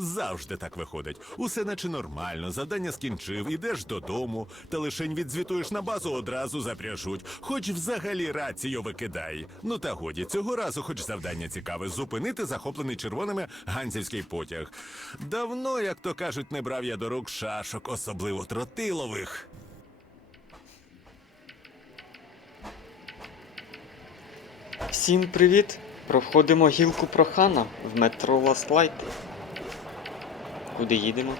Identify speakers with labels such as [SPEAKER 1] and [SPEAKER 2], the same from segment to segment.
[SPEAKER 1] Завжди так виходить. Усе наче нормально, завдання скінчив, ідеш додому, та лишень відзвітуєш на базу, одразу запряжуть. Хоч взагалі рацію викидай. Ну та годі, цього разу, хоч завдання цікаве, зупинити захоплений червоними ганцівський потяг. Давно, як то кажуть, не брав я до рук шашок, особливо тротилових.
[SPEAKER 2] Всім привіт! Проходимо гілку прохана в метро Ластлайт. Куди їдемо?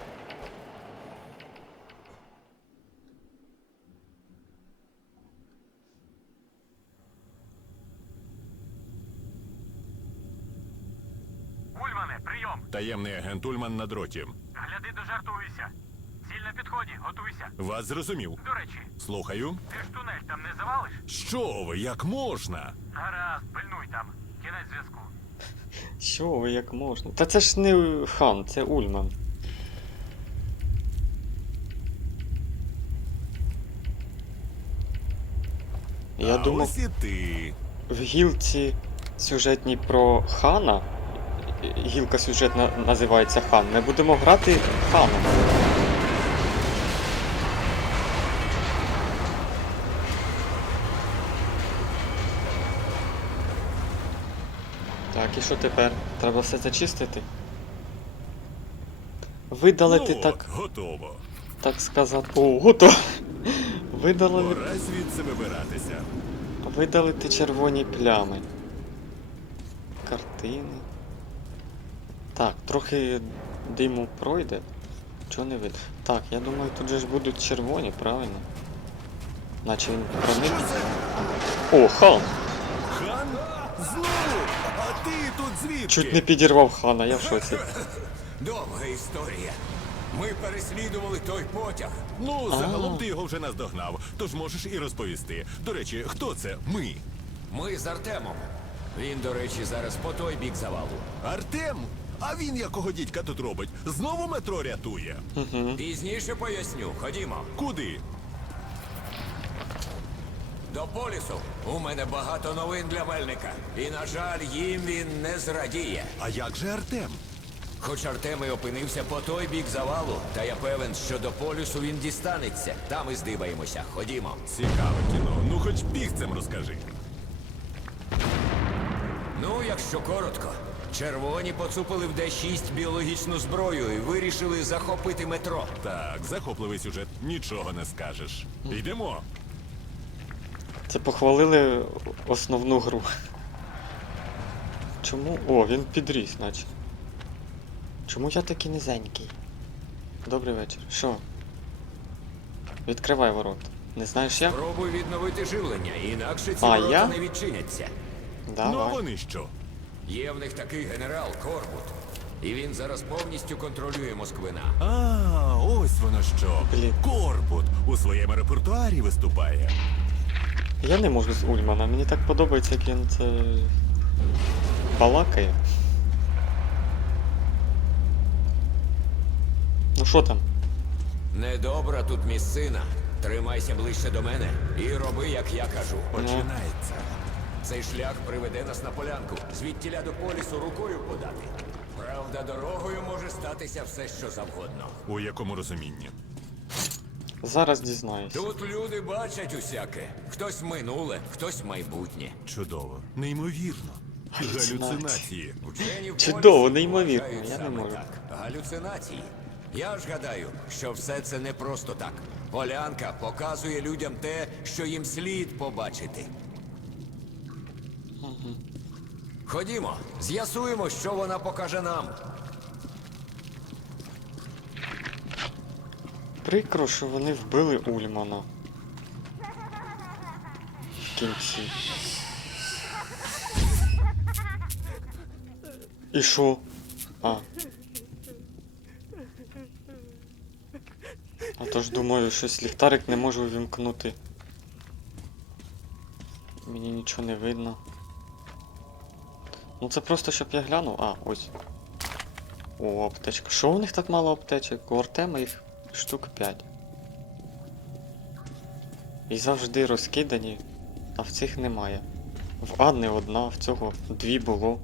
[SPEAKER 3] Ульмане, прийом!
[SPEAKER 1] Таємний агент Ульман на дроті.
[SPEAKER 3] Гляди, дожартуйся. Ціль на підході, готуйся.
[SPEAKER 1] Вас зрозумів.
[SPEAKER 3] До речі,
[SPEAKER 1] Слухаю.
[SPEAKER 3] ти ж тунель там не завалиш?
[SPEAKER 1] Що ви, як можна?
[SPEAKER 3] Гаразд, пильнуй там. Кінець зв'язку.
[SPEAKER 2] Що ви як можна? Та це ж не хан, це Ульман. Я
[SPEAKER 1] а
[SPEAKER 2] думав,
[SPEAKER 1] ось і ти.
[SPEAKER 2] в гілці сюжетній про хана. Гілка сюжетна називається хан. Ми будемо грати ханом. Так, і що тепер? Треба все зачистити? Видалити
[SPEAKER 1] ну,
[SPEAKER 2] так,
[SPEAKER 1] готово.
[SPEAKER 2] так сказати. О, готово. Видалити,
[SPEAKER 1] Пора звідси вибиратися.
[SPEAKER 2] видалити червоні плями. Картини. Так, трохи диму пройде. Чого не видно? Так, я думаю, тут же ж будуть червоні, правильно? Наче він проникся. О, хан!
[SPEAKER 1] Хан? Знову? А ти тут звідки?
[SPEAKER 2] Чуть не підірвав хана, я в шоці.
[SPEAKER 4] Довга історія. Ми переслідували той потяг.
[SPEAKER 1] Ну, загалом ти його вже наздогнав, тож можеш і розповісти. До речі, хто це? Ми.
[SPEAKER 4] Ми з Артемом. Він, до речі, зараз по той бік завалу.
[SPEAKER 1] Артем? А він якого дідька тут робить? Знову метро рятує.
[SPEAKER 4] Пізніше поясню. Ходімо.
[SPEAKER 1] Куди?
[SPEAKER 4] До полісу. У мене багато новин для мельника. І, на жаль, їм він не зрадіє.
[SPEAKER 1] А як же Артем?
[SPEAKER 4] Хоч Артем і опинився по той бік завалу, та я певен, що до полюсу він дістанеться. Там і здибаємося. Ходімо.
[SPEAKER 1] Цікаве кіно. Ну хоч бігцем розкажи.
[SPEAKER 4] Ну, якщо коротко, червоні поцупили в Д6 біологічну зброю і вирішили захопити метро.
[SPEAKER 1] Так, захопливий сюжет, нічого не скажеш. Йдемо.
[SPEAKER 2] Це похвалили основну гру. Чому? О, він підріс, наче. Чому я такий низенький? Добрий вечір. Що? Відкривай ворота. Не знаєш як?
[SPEAKER 4] Пробуй відновити живлення, інакше ці
[SPEAKER 2] А,
[SPEAKER 4] ворота
[SPEAKER 2] я?
[SPEAKER 4] не відчиняться.
[SPEAKER 1] Ну вони що?
[SPEAKER 4] Є в них такий генерал Корбут. І він зараз повністю контролює Москвина.
[SPEAKER 1] А, ось воно що.
[SPEAKER 2] Блін.
[SPEAKER 1] Корбут у своєму репертуарі виступає.
[SPEAKER 2] Я не можу з Ульмана. Мені так подобається, як він це. балакає. Ну що там?
[SPEAKER 4] Недобра тут місцина. Тримайся ближче до мене і роби, як я кажу.
[SPEAKER 1] Починається.
[SPEAKER 4] Цей шлях приведе нас на полянку. Звідтіля до полісу рукою подати. Правда, дорогою може статися все, що завгодно.
[SPEAKER 1] У якому розумінні?
[SPEAKER 2] Зараз дізнаюсь.
[SPEAKER 4] Тут люди бачать усяке. Хтось минуле, хтось майбутнє.
[SPEAKER 1] Чудово. Неймовірно.
[SPEAKER 2] Галюцинації.
[SPEAKER 1] Галюцинації.
[SPEAKER 4] Вчені в
[SPEAKER 2] Чудово, неймовірно,
[SPEAKER 4] вважають
[SPEAKER 2] я не
[SPEAKER 4] саме
[SPEAKER 2] можу.
[SPEAKER 4] Так. Галюцинації. Я ж гадаю, що все це не просто так. Полянка показує людям те, що їм слід побачити. Ходімо, з'ясуємо, що вона покаже нам.
[SPEAKER 2] Прикро, що вони вбили Ульмана. В кінці. І що? А. А то ж думаю, щось ліхтарик не можу увімкнути. Мені нічого не видно. Ну це просто щоб я глянув. А, ось. О, аптечка. Що у них так мало аптечок? У Артема їх штук 5. І завжди розкидані, а в цих немає. В Анни одна, в цього дві було.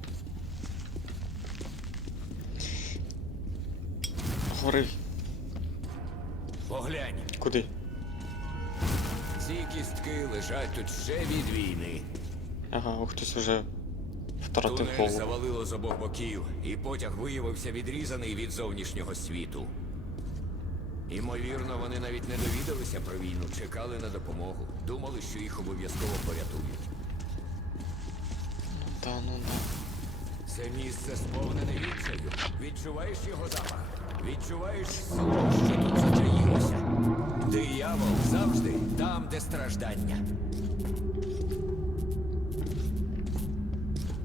[SPEAKER 2] Гори. Куди?
[SPEAKER 4] ці кістки лежать тут ще від війни.
[SPEAKER 2] Ага, хтось уже втратив
[SPEAKER 4] Тунель завалило з обох боків, і потяг виявився відрізаний від зовнішнього світу. Імовірно, вони навіть не довідалися про війну, чекали на допомогу, думали, що їх обов'язково порятують.
[SPEAKER 2] Та ну да.
[SPEAKER 4] Це місце сповнене відчаю. Відчуваєш його запах? Відчуваєш зло, що тут затаїлося? Диявол завжди там, де страждання.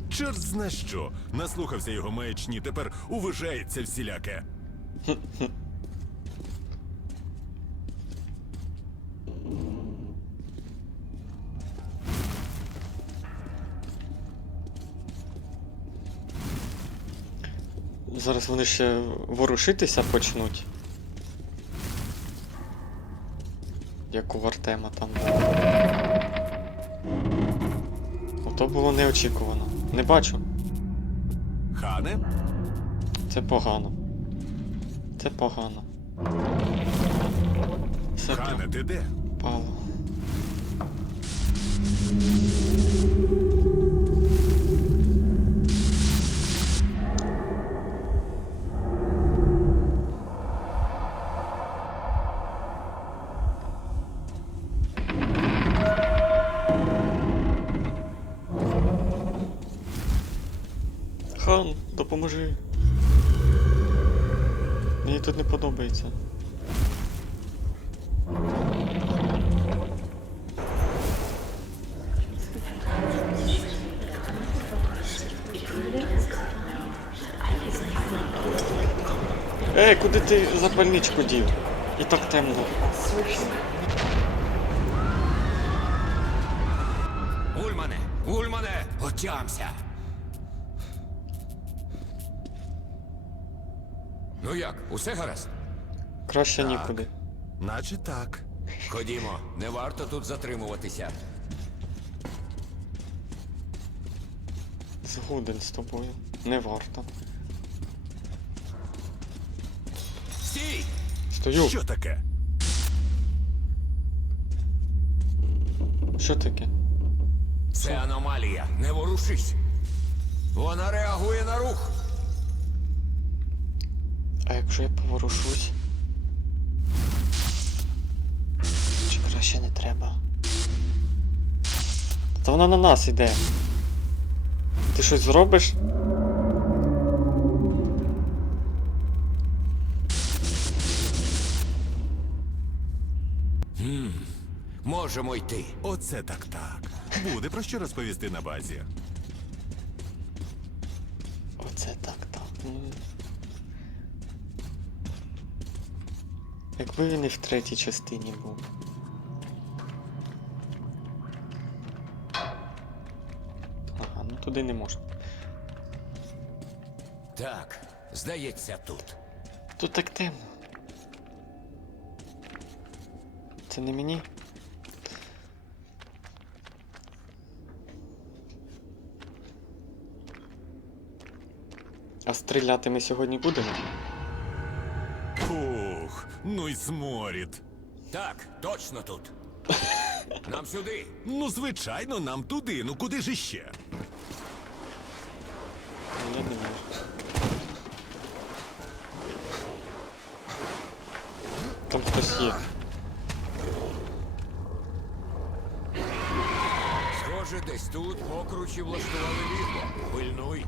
[SPEAKER 1] Чорт зна що. Наслухався його маячні, тепер уважається всіляке.
[SPEAKER 2] Зараз вони ще ворушитися почнуть. Як у Артема там. Ото було неочікувано. Не бачу.
[SPEAKER 1] Хане?
[SPEAKER 2] Це погано. Це погано. Все
[SPEAKER 1] Хане, ти де?
[SPEAKER 2] Не. Ей, куди ти запальничку дів? І так темно.
[SPEAKER 4] Ульмане! Ульмане! Отямся! Ну як, усе гаразд?
[SPEAKER 2] Краще
[SPEAKER 1] Так.
[SPEAKER 2] нікуди.
[SPEAKER 1] Наче так.
[SPEAKER 4] Ходімо, не варто тут затримуватися.
[SPEAKER 2] Згоден з тобою. Не варто.
[SPEAKER 4] Стій!
[SPEAKER 2] Стою.
[SPEAKER 1] Що таке?
[SPEAKER 2] Що таке?
[SPEAKER 4] Це аномалія. Не ворушись. Вона реагує на рух.
[SPEAKER 2] А якщо я поворушусь? Краще не треба? Та вона на нас іде. Ти щось зробиш?
[SPEAKER 4] Можемо йти.
[SPEAKER 1] Оце так так. Буде про що розповісти на базі.
[SPEAKER 2] Оце так так. Ну. Якби він і в третій частині був. Туди не можна.
[SPEAKER 4] Так, здається, тут.
[SPEAKER 2] Тут так темно. Це не мені? А стріляти ми сьогодні будемо?
[SPEAKER 1] Фух, ну й сморід.
[SPEAKER 4] Так, точно тут. Нам сюди.
[SPEAKER 1] Ну, звичайно, нам туди. Ну куди ж іще?
[SPEAKER 2] Ну, Я не можу. Там хтось є.
[SPEAKER 4] Схоже, десь тут покручі влаштували ліжко. Пильнуй.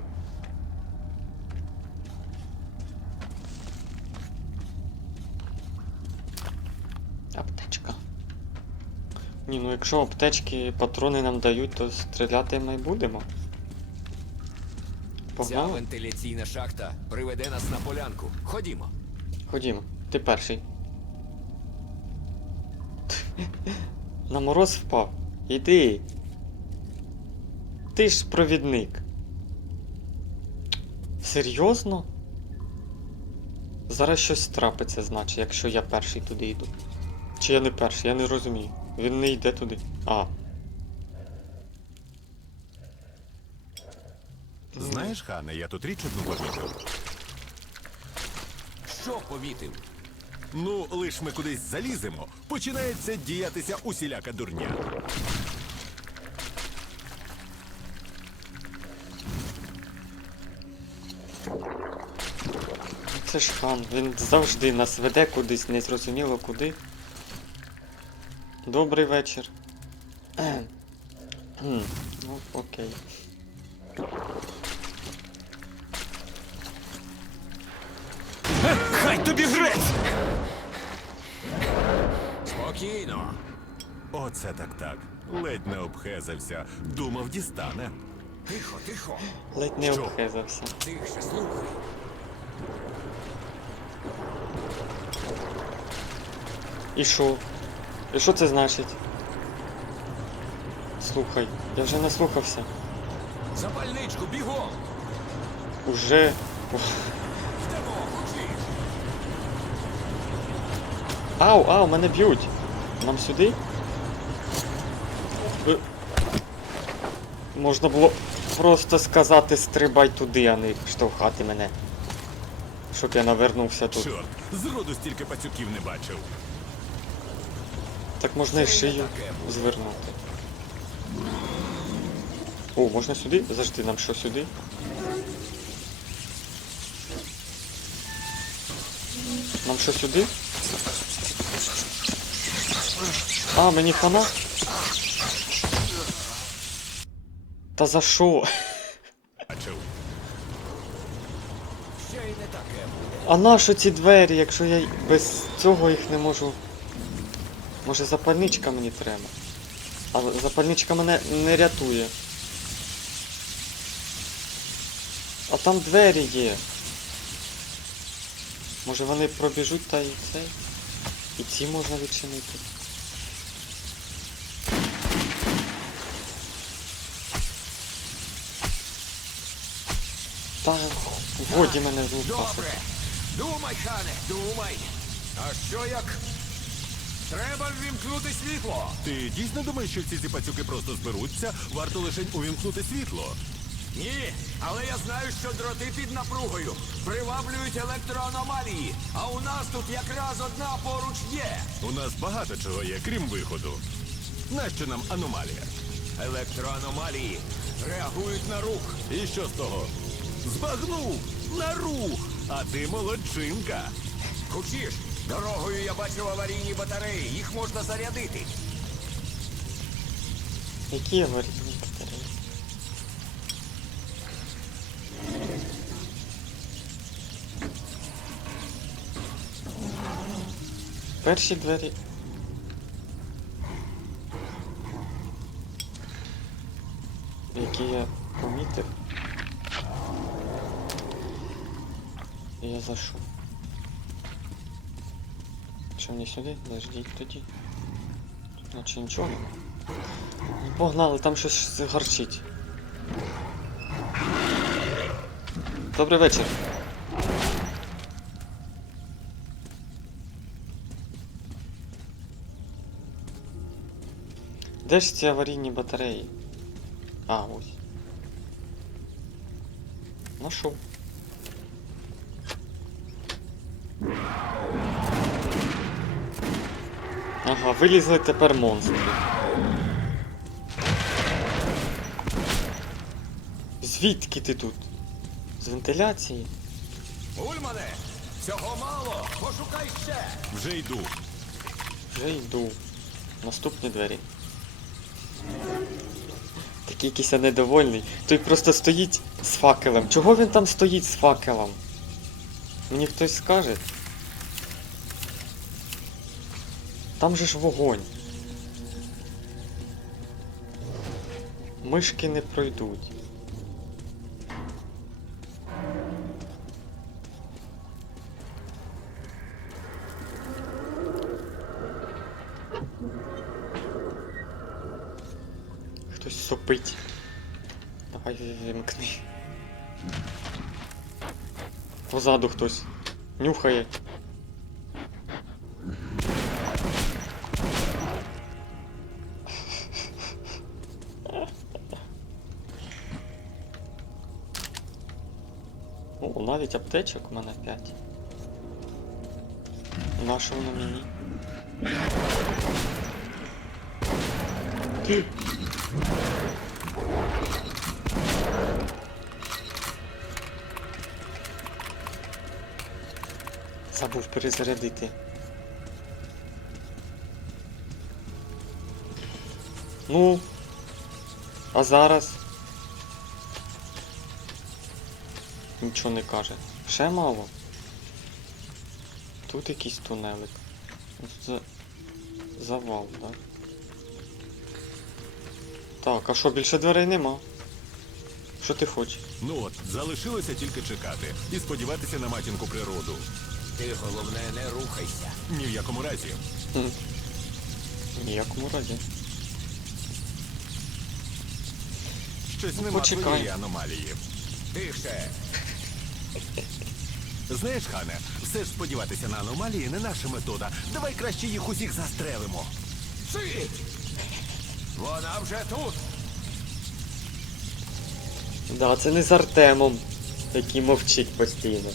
[SPEAKER 2] Аптечка. Ні, ну якщо аптечки, патрони нам дають, то стріляти ми будемо.
[SPEAKER 4] Ця
[SPEAKER 2] Погнали?
[SPEAKER 4] вентиляційна шахта приведе нас на полянку. Ходімо.
[SPEAKER 2] Ходімо, ти перший. На мороз впав. Іди. Ти ж провідник. Серйозно? Зараз щось трапиться, значить, якщо я перший туди йду. Чи я не перший, я не розумію. Він не йде туди. А.
[SPEAKER 1] Знаєш, Хане, я тут річ одну помітив.
[SPEAKER 4] Що помітив?
[SPEAKER 1] Ну, лиш ми кудись заліземо, починається діятися усіляка дурня.
[SPEAKER 2] Це ж хан, він завжди нас веде кудись, незрозуміло куди. Добрий вечір. Ну, окей.
[SPEAKER 4] Хай тобі грець! Спокійно.
[SPEAKER 1] Оце так так. Ледь не обхезався. Думав, дістане.
[SPEAKER 4] Тихо, тихо.
[SPEAKER 2] Ледь не
[SPEAKER 1] Що?
[SPEAKER 2] обхезався.
[SPEAKER 4] Тихше, слухай.
[SPEAKER 2] І що? І що це значить? Слухай, я вже наслухався.
[SPEAKER 4] Запальничку, бігом!
[SPEAKER 2] Уже. Ау, ау, мене б'ють. Нам сюди? Можна було просто сказати стрибай туди, а не штовхати мене. Щоб я навернувся тут.
[SPEAKER 1] Чорт, зроду стільки пацюків не бачив.
[SPEAKER 2] Так можна і шию звернути. О, можна сюди? Завжди нам що сюди? Нам що сюди? А, мені хана? Та за що? А нащо ці двері, якщо я без цього їх не можу. Може запальничка мені треба? Але запальничка мене не рятує. А там двері є. Може вони пробіжуть та і цей. І ці можна відчинити. Та годі мене злупати.
[SPEAKER 4] Добре. Думай, хане, думай. А що як? Треба ввімкнути світло.
[SPEAKER 1] Ти дійсно думаєш, що ці пацюки просто зберуться? Варто лише увімкнути світло.
[SPEAKER 4] Ні, але я знаю, що дроти під напругою приваблюють електроаномалії. А у нас тут якраз одна поруч є.
[SPEAKER 1] У нас багато чого є, крім виходу. Нащо нам аномалія?
[SPEAKER 4] Електроаномалії реагують на рух.
[SPEAKER 1] І що з того? Збагнув на рух! А ти молодчинка.
[SPEAKER 4] Кучіш, дорогою я бачив аварійні батареї, їх можна зарядити.
[SPEAKER 2] Які аварійні батареї? Перші двері. Які я помітив. Я зайшов. Мені сюди? Заждіть тоді. Тут наче нічого нема. Ну, Погнали, там щось гарчить. Добрий вечір. Де ж ці аварійні батареї? А, ось. Нашов. Ага, вилізли тепер монстри. Звідки ти тут? З вентиляції?
[SPEAKER 4] Ульмане, цього мало, пошукай ще.
[SPEAKER 1] Вже йду.
[SPEAKER 2] Вже йду. Наступні двері. Такий якийсь недовольний. Той просто стоїть з факелом. Чого він там стоїть з факелом? Мені хтось скаже. Там же ж вогонь. Мишки не пройдуть. Хтось сопить. Давай вимкни. Позаду хтось. Нюхає. О, аптечок у мене 5. На воно мені? Забув перезарядити. Ну. А зараз? Нічого не каже. Ще мало. Тут якийсь тунелик. За... Завал, да? Так, а що, більше дверей нема? Що ти хочеш?
[SPEAKER 1] Ну от, залишилося тільки чекати і сподіватися на матінку природу.
[SPEAKER 4] Ти головне не рухайся.
[SPEAKER 1] Ні в якому разі.
[SPEAKER 2] Хм. Ніякому разі.
[SPEAKER 1] Щось нема
[SPEAKER 2] почекай.
[SPEAKER 1] твоєї аномалії.
[SPEAKER 4] Тише.
[SPEAKER 1] Знаєш, Хане, все ж сподіватися на аномалії не наша метода. Давай краще їх усіх застрелимо.
[SPEAKER 4] Цить! Вона вже тут.
[SPEAKER 2] Да, це не з Артемом, який мовчить постійно.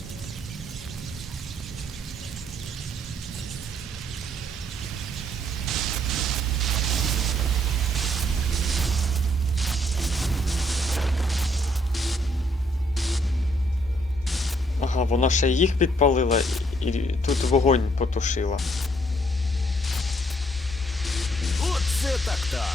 [SPEAKER 2] Ага, вона ще їх підпалила і, і тут вогонь потушила.
[SPEAKER 1] Оце так так.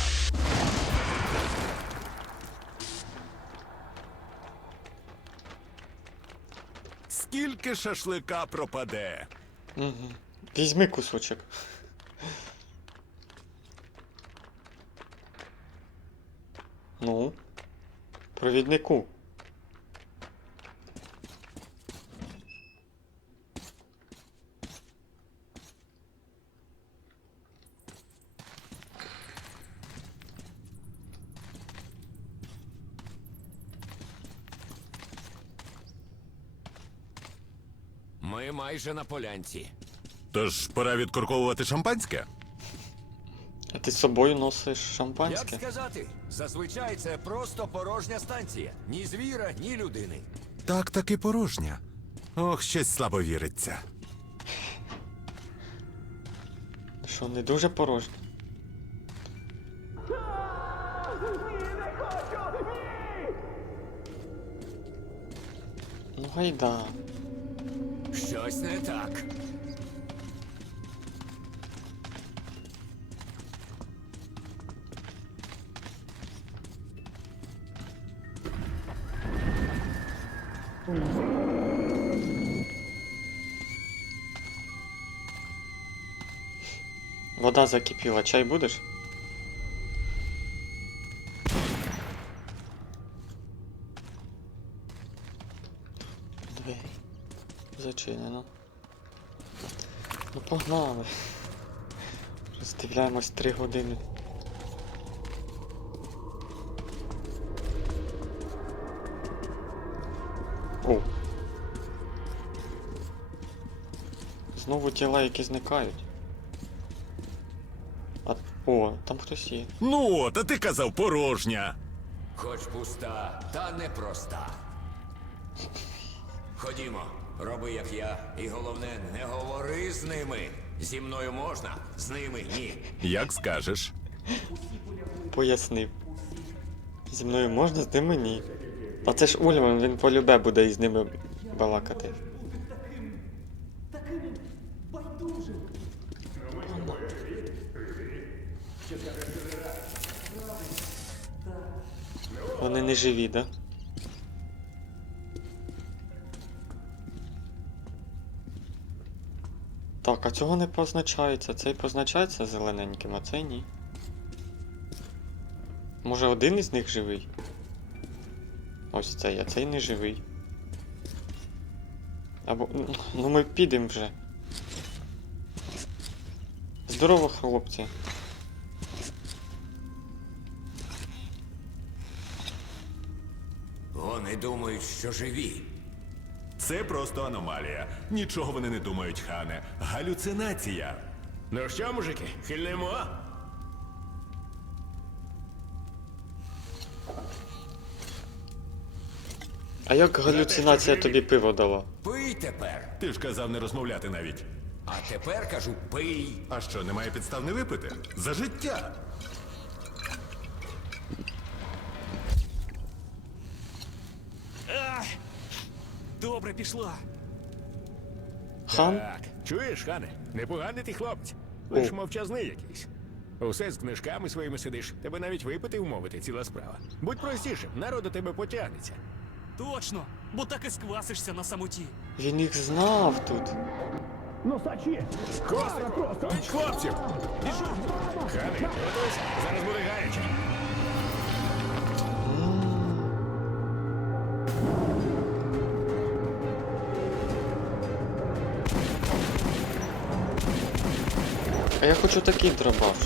[SPEAKER 1] Скільки шашлика пропаде?
[SPEAKER 2] Угу. Візьми кусочок. Ну, провіднику.
[SPEAKER 4] Ми майже на полянці.
[SPEAKER 1] Тож пора відкорковувати шампанське?
[SPEAKER 2] А ти з собою носиш
[SPEAKER 4] Як
[SPEAKER 2] шампанське?
[SPEAKER 4] сказати? Зазвичай це просто порожня станція. Ні звіра, ні людини.
[SPEAKER 1] Так таки порожня. Ох, щось слабо віриться.
[SPEAKER 2] Що, не дуже порожньо? Ну гайда.
[SPEAKER 4] Щось не так.
[SPEAKER 2] Вода закипіла, чай будеш? Двері. Зачинено. Ну погнали. Роздивляємось три години. О. Знову тіла, які зникають. А, о, там хтось є.
[SPEAKER 1] Ну от, а ти казав порожня.
[SPEAKER 4] Хоч пуста, та непроста. Ходімо, роби як я, і головне, не говори з ними. Зі мною можна, з ними ні.
[SPEAKER 1] Як скажеш.
[SPEAKER 2] Пояснив. Зі мною можна, з ними ні. А це ж Ульман, він полюбе буде із ними балакати. Вони не живі, да? Так, а цього не позначається. Цей позначається зелененьким, а цей ні. Може один із них живий? Ось цей, а цей не живий. Або. Ну ми підемо вже. Здорово, хлопці.
[SPEAKER 4] Вони думають, що живі.
[SPEAKER 1] Це просто аномалія. Нічого вони не думають, хане. Галюцинація.
[SPEAKER 5] Ну що, мужики, хильнемо?
[SPEAKER 2] А як галюцинація тобі пиво дала?
[SPEAKER 4] Пий тепер.
[SPEAKER 1] Ти ж казав не розмовляти навіть.
[SPEAKER 4] А тепер кажу, пий.
[SPEAKER 1] А що, немає підстав не випити? За життя!
[SPEAKER 3] Добре пішла.
[SPEAKER 2] Хан?
[SPEAKER 5] Так, чуєш, хане? Непоганий ти хлопець. Лиш мовчазний якийсь. Усе з книжками своїми сидиш. Тебе навіть випити вмовити ціла справа. Будь простішим, народ до тебе потягнеться.
[SPEAKER 3] Точно, бо так і сквасишся на самоті.
[SPEAKER 2] Він їх знав тут.
[SPEAKER 5] Ну, сачі! Костику! Клич хлопців! Хане, готуйся, зараз буде гаряче.
[SPEAKER 2] Я хочу такий дробаш.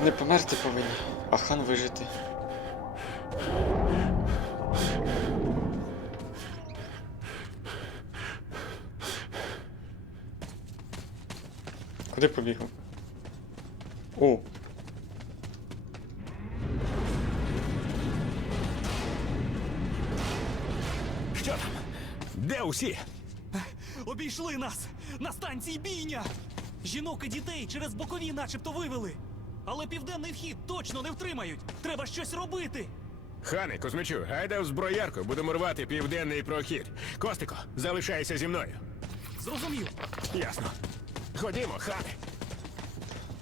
[SPEAKER 2] Вони померти повинні, а хан вижити. Куди побігав? О,
[SPEAKER 5] Що там? Де усі?
[SPEAKER 3] Обійшли нас! На станції бійня! Жінок і дітей через бокові начебто вивели. Але південний вхід точно не втримають. Треба щось робити.
[SPEAKER 5] Хане, Кузьмичу, гайда в зброярку, будемо рвати південний прохід. Костико, залишайся зі мною.
[SPEAKER 3] Зрозумів.
[SPEAKER 5] Ясно. Ходімо, хане.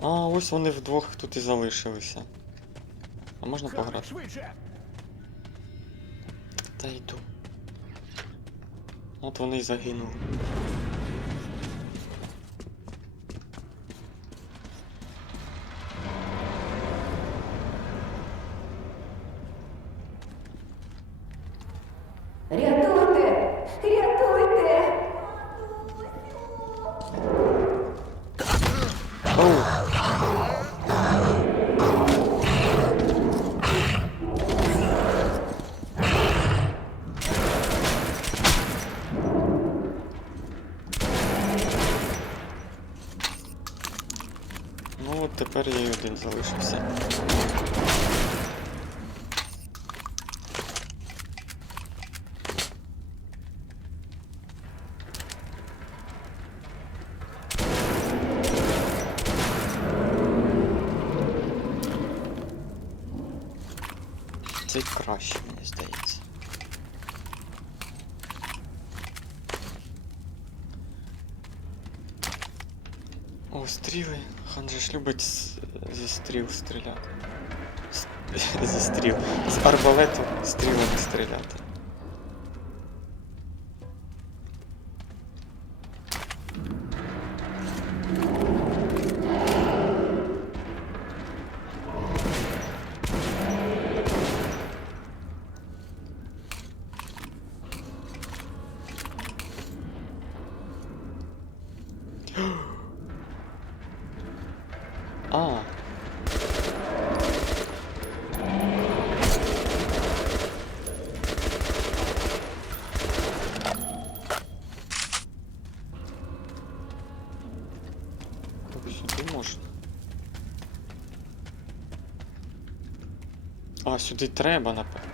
[SPEAKER 2] а ось вони вдвох тут і залишилися. А можна
[SPEAKER 5] Хане,
[SPEAKER 2] пограти?
[SPEAKER 5] швидше.
[SPEAKER 2] Та йду. От вони й загинули.
[SPEAKER 6] Рятуйте! Рятуйте!
[SPEAKER 2] Оу! Ну от тепер я й один залишився. Цей краще, мені здається. О, стріли. Хан же ж любить зі стріл стріляти. Зі стріл. З арбалету стрілами стріляти. А. Так, сюди можна. А, сюди треба, напевно.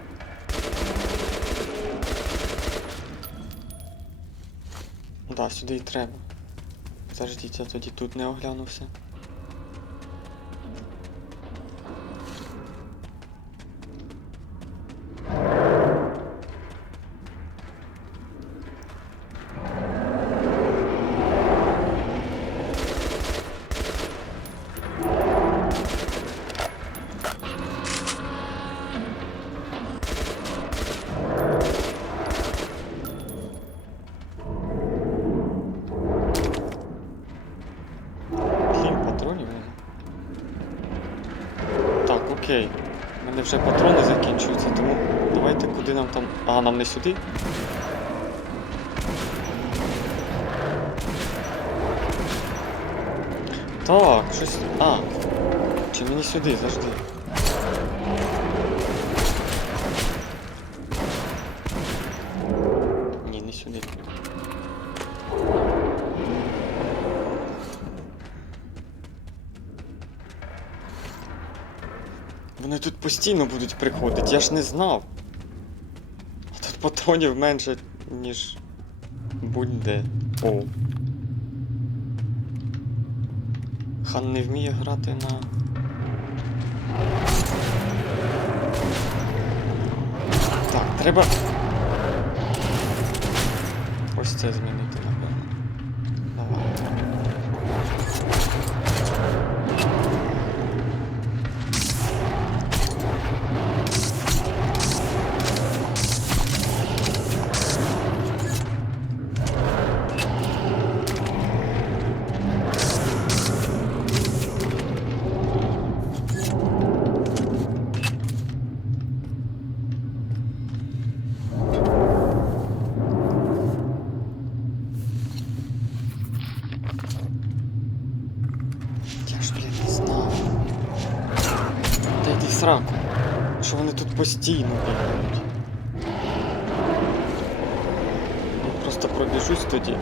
[SPEAKER 2] Да, сюди і треба. Подождіть, я тоді тут не оглянувся. Вже патрони закінчуються, тому давайте куди нам там. А, нам не сюди? Так, щось. А. Чи мені сюди, завжди. Постійно будуть приходити, я ж не знав. А тут патронів менше, ніж будь-де. О. Хан не вміє грати на. Так, треба. Ось це змінити, напевно. Давай. Я ж, блін, не знав. Та йди в сраку. Що вони тут постійно бігають. Просто пробіжусь тоді.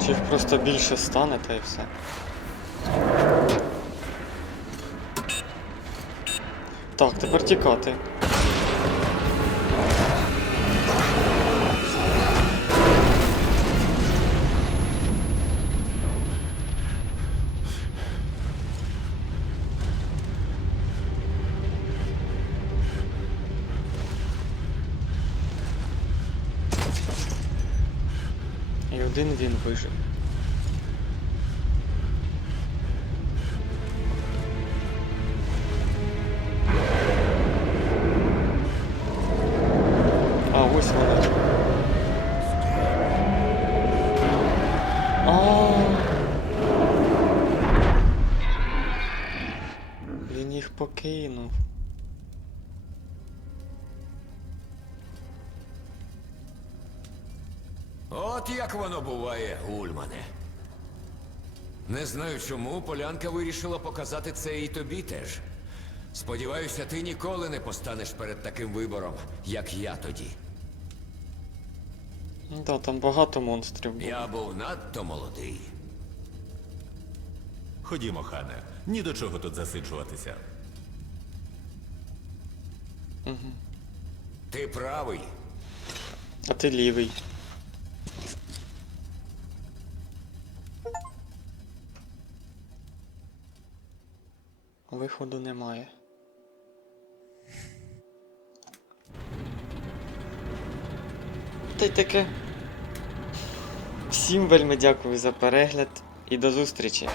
[SPEAKER 2] Чи їх просто більше стане, та і все. Так, тепер тікати. Один він вижив.
[SPEAKER 4] От як воно буває, Ульмане. Не знаю, чому полянка вирішила показати це і тобі теж. Сподіваюся, ти ніколи не постанеш перед таким вибором, як я тоді.
[SPEAKER 2] Да, там багато монстрів було.
[SPEAKER 4] Я був надто молодий.
[SPEAKER 1] Ходімо, хане, ні до чого тут засиджуватися.
[SPEAKER 4] Ти правий.
[SPEAKER 2] А ти лівий. Виходу немає. Та й таке. Всім вельми дякую за перегляд і до зустрічі!